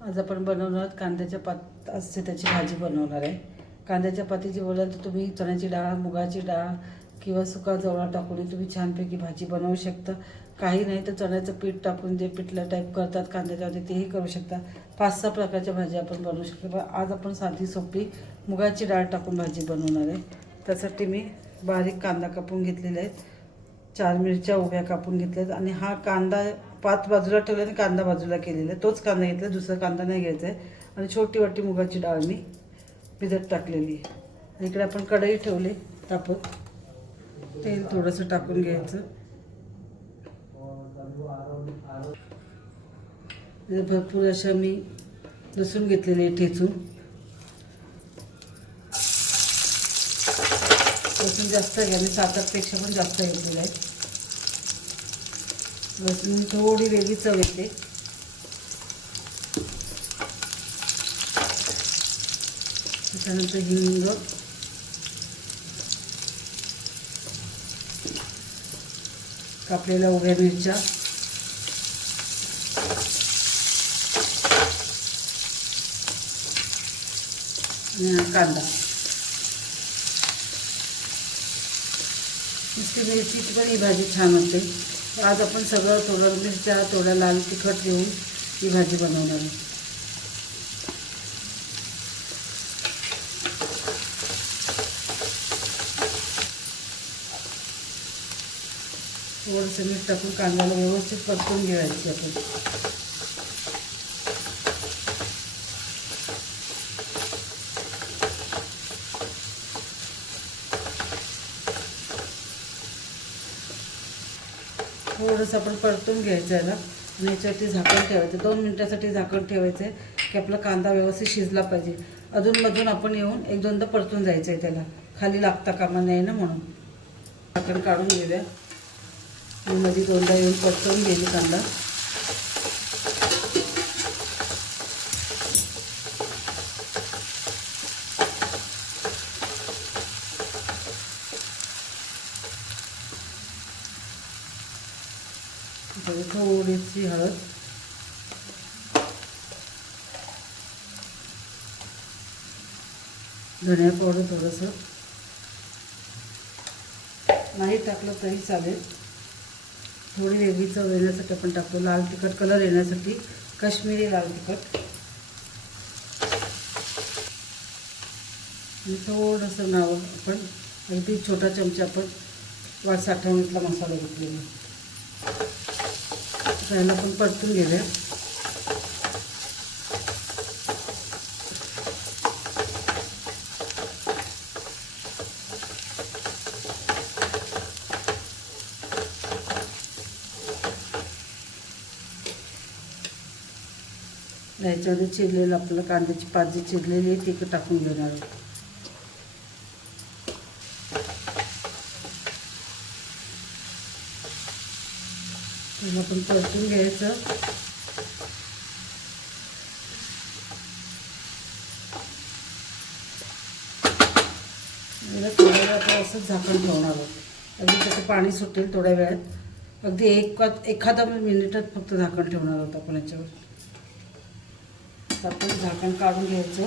आज आपण बनवणार कांद्याच्या पात असते त्याची भाजी बनवणार आहे। कांद्याच्या पातीची बोलाल तर तुम्ही चण्याची डाळ, मुगाची डाळ किंवा सुका जवळा टाकून तुम्ही छानपैकी भाजी बनवू शकता। काही नाही तर चण्याचं पीठ टाकून जे पिठला टाईप करतात कांद्याच्यामध्ये तेही करू शकता। 5-6 प्रकारच्या भाजी आपण बनवू शकतो। पण आज आपण साधी सोपी मुगाची डाळ टाकून भाजी बनवणार आहे। त्यासाठी मी बारीक कांदा कापून घेतलेले आहेत, 4 मिरच्या उभ्या कापून घेतल्यात आणि हा कांदा पात बाजूला ठेवला आणि कांदा बाजूला केलेला आहे। तोच कांदा घेतला, दुसरा कांदा नाही घ्यायचा आहे। आणि छोटी वाटी मुगाची डाळ मी भिजत टाकलेली आहे। इकडे आपण कढई ठेवली तापत, तेल थोडंसं टाकून घ्यायचं। भरपूर अशा मी लसूण घेतलेले ठेचून, लसूण जास्त घ्या, मी 7-8 पेक्षा पण जास्त घेतलेलं आहे। लसूण थोडी वेगळी चव येते। त्याच्यानंतर हिंग, कापलेल्या उभ्या मिरच्या, आणि कांदा। नुसती मिरचीची पण ही भाजी छान होते। आज आपण सगळं थोडं मिरच्या, थोडा लाल तिखट देऊन ही भाजी बनवणार आहे। थोडंसं मीठ टाकून कांद्याला व्यवस्थित परतून घ्यायची आपण। थोडंसं आपण परतून घ्यायचं याला आणि याच्यावरती झाकण ठेवायचं। 2 मिनिटासाठी झाकण ठेवायचं आहे की आपला कांदा व्यवस्थित शिजला पाहिजे। अधूनमधून आपण येऊन 1-2दा परतून जायचं आहे, त्याला खाली लागता कामा नाही ना, म्हणून झाकण काढून घेऊया। मी मध्ये 2दा येऊन परतून घेईल कांदा। थोडीशी हळद, धनिया पावडर थोडंसं, नाही टाकलं तरी चालेल, थोडी वेगळी चव येण्यासाठी आपण टाकतो। लाल तिखट कलर येण्यासाठी काश्मीरी लाल तिखट, आणि थोडंसं नाव आपण अगदी छोटा चमचा आपण साठवणीतला मसाला घेतलेला। त्याला पण परतून घेऊया। याच्यामध्ये चिरलेलं आपल्याला कांद्याची पात जी चिरलेली आहे ती टाकून घेणार आहोत। त्याला पण परतून घ्यायचं। थोड्या वेळ आपण असंच झाकण ठेवणार आहोत, अगदी त्याचं पाणी सुटेल थोड्या वेळात। अगदी एखादा मिनिटात फक्त झाकण ठेवणार आहोत आपण याच्यावर। आपण झाकण काढून घ्यायचं,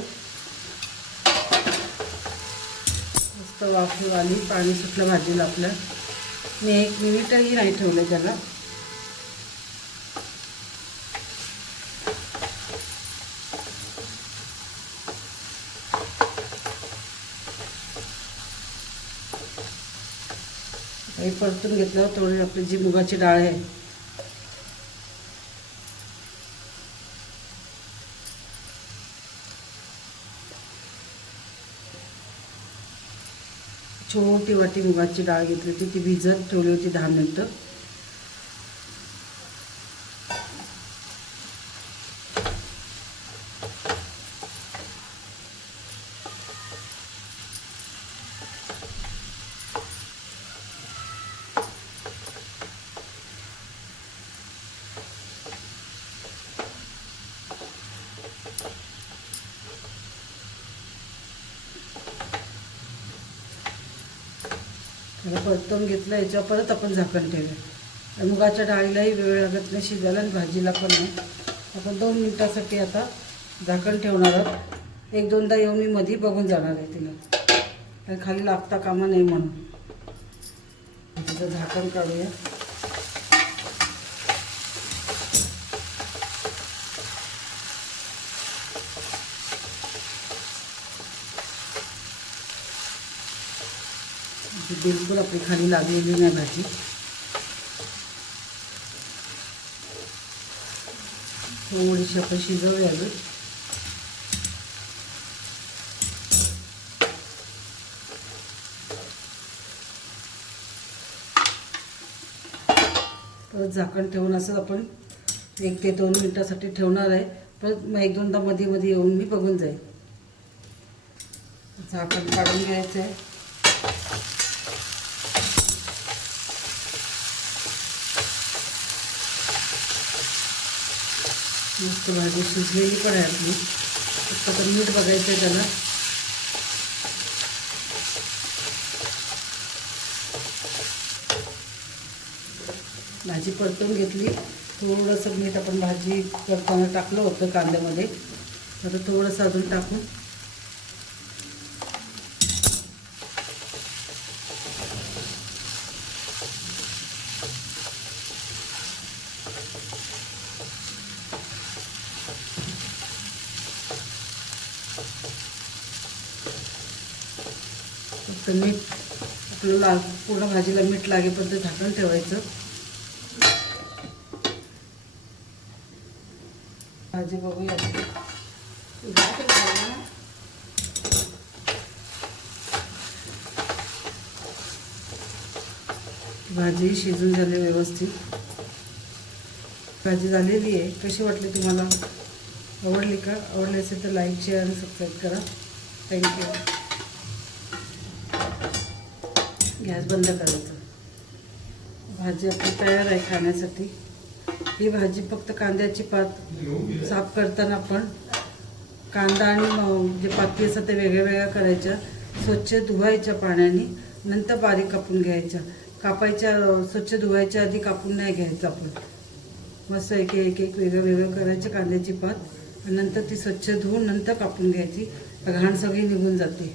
मस्त वाफ आली, पाणी सुटलं भाजीला आपल्या। मी 1 मिनिटही नाही ठेवलं त्याला। हे परतून घेतलं। थोडी आपली जी मुगाची डाळ आहे छोटी वाटी मुगाची डाळ घेतली होती, ती भिजत ठेवली होती 10 मिनिटं। त्याला परतून घेतलं। याच्यावर परत आपण झाकण ठेवूया। मुगाच्या डाळीलाही वेळ लागत नाही शिजायला आणि भाजीला पण नाही। आपण 2 मिनिटासाठी आता झाकण ठेवणार आहोत. 1-2दा येऊन मी मध्ये बघून जाणार आहे तिला, आणि खाली लागता कामा नाही म्हणून. तिचं झाकण काढूया. बिलकुल आपली खाली लागलेली नाही भाजी. थोडीशी आपण शिजवूया अजून. परत झाकण ठेवून असं आपण 1 ते 2 मिनिटासाठी ठेवणार आहे. परत मग 1-2दा मध्ये मध्ये येऊन मी बघून जाईल. झाकण काढून घ्यायचं आहे. मस्त भाजी शिजलेली पण आहे आपली. फक्त आता मीठ बघायचं आहे त्याला. भाजी परतून घेतली. थोडंसं मीठ आपण भाजी करताना टाकलं होतं कांद्यामध्ये, आता थोडंसं अजून टाकून फक्त मीठ आपल्याला पूर्ण भाजीला मीठ लागेपर्यंत झाकण ठेवायचं. भाजी बघूया. भाजी शिजून झाली व्यवस्थित. भाजी झालेली आहे. कशी वाटली तुम्हाला? आवडली का? आवडली असेल तर लाईक, शेअर आणि सबस्क्राईब करा. थँक्यू. गॅस बंद करायचा. भाजी आपली तयार आहे खाण्यासाठी. ही भाजी फक्त कांद्याची पात साफ करताना आपण कांदा आणि जे पाती असतात ते वेगळ्या वेगळ्या करायच्या, स्वच्छ धुवायच्या पाण्याने, नंतर बारीक कापून घ्यायच्या. कापायच्या स्वच्छ धुवायच्या आधी कापून नाही घ्यायचं आपण. मस्त एक वेगळं वेगळं करायचं कांद्याची पात, आणि नंतर ती स्वच्छ धुवून नंतर कापून घ्यायची. घाण सगळी निघून जाते.